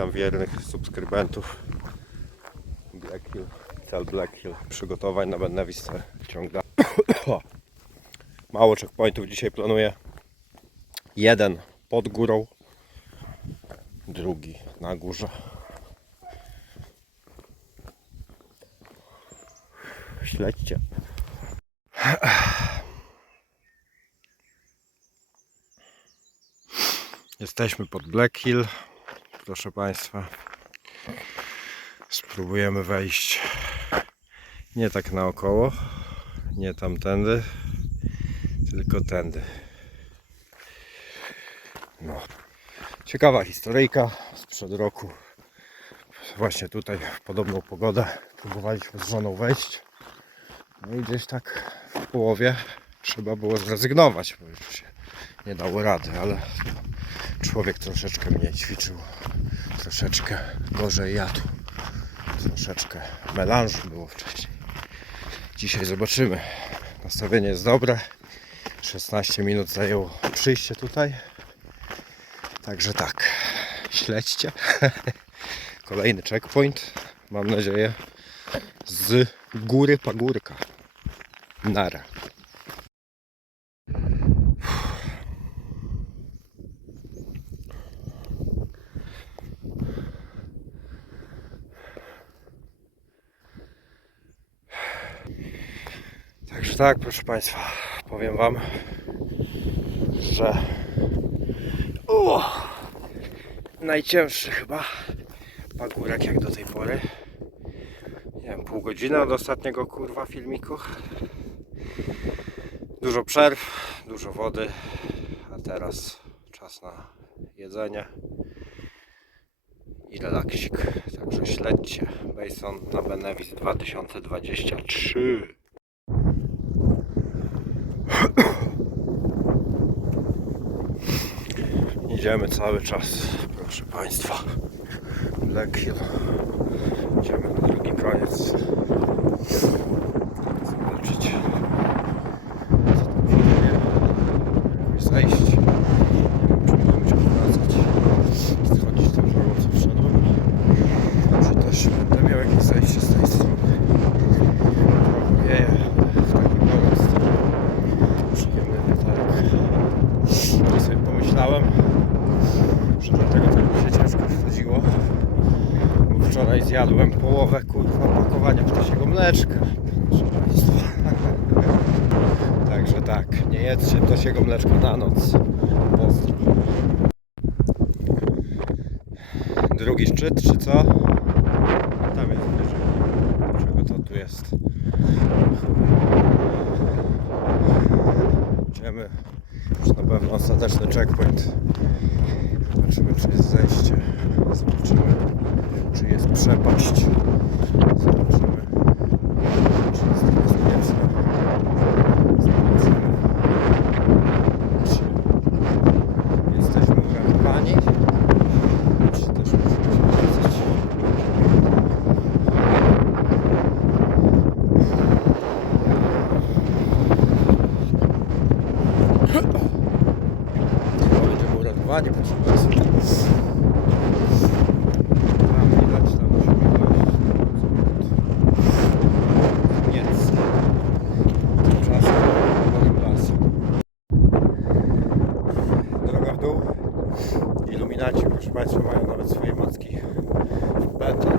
Witam wiernych subskrybentów Black Hill, cel Black Hill. Przygotowań na Benewistę ciąg dalszy. Mało checkpointów dzisiaj planuję. Jeden pod górą, drugi na górze. Śledźcie. Jesteśmy pod Black Hill, proszę Państwa. Spróbujemy wejść nie tak naokoło, nie tamtędy, tylko tędy. No. Ciekawa historyjka sprzed roku. Właśnie tutaj w podobną pogodę próbowaliśmy z żoną wejść. No i gdzieś tak w połowie trzeba było zrezygnować, bo już się nie dało rady, ale człowiek troszeczkę mniej ćwiczył, troszeczkę gorzej jadł, troszeczkę melanżu było wcześniej. Dzisiaj zobaczymy. Nastawienie jest dobre. 16 minut zajęło przyjście tutaj. Także tak, śledźcie. Kolejny checkpoint. Mam nadzieję z góry pagórka. Nara. Także tak, proszę Państwa, powiem Wam, że o, najcięższy chyba pagórek jak do tej pory. Nie wiem, pół godziny od ostatniego kurwa filmiku. Dużo przerw, dużo wody, a teraz czas na jedzenie i relaksik. Także śledźcie Bason na Benevis 2023. Idziemy cały czas, proszę Państwa. Black Hill. Idziemy na drugi koniec. Wczoraj zjadłem połowę kurwa pakowania ptasiego mleczka. Także tak, nie jedzcie ptasiego mleczka na noc. Pozdro. Drugi szczyt, czy co? Tam jest wyżej. To tu jest? Idziemy już na pewno ostateczny checkpoint. Zobaczymy, czy jest zejście. Zobaczymy, czy jest przepaść. Zobaczymy, czy jest niebezpieczne. Zobaczymy, czy jesteśmy uratowani, czy też musimy się wracać. Chyba las. Droga w dół. Iluminaci, proszę Państwa, mają nawet swoje macki w pętlach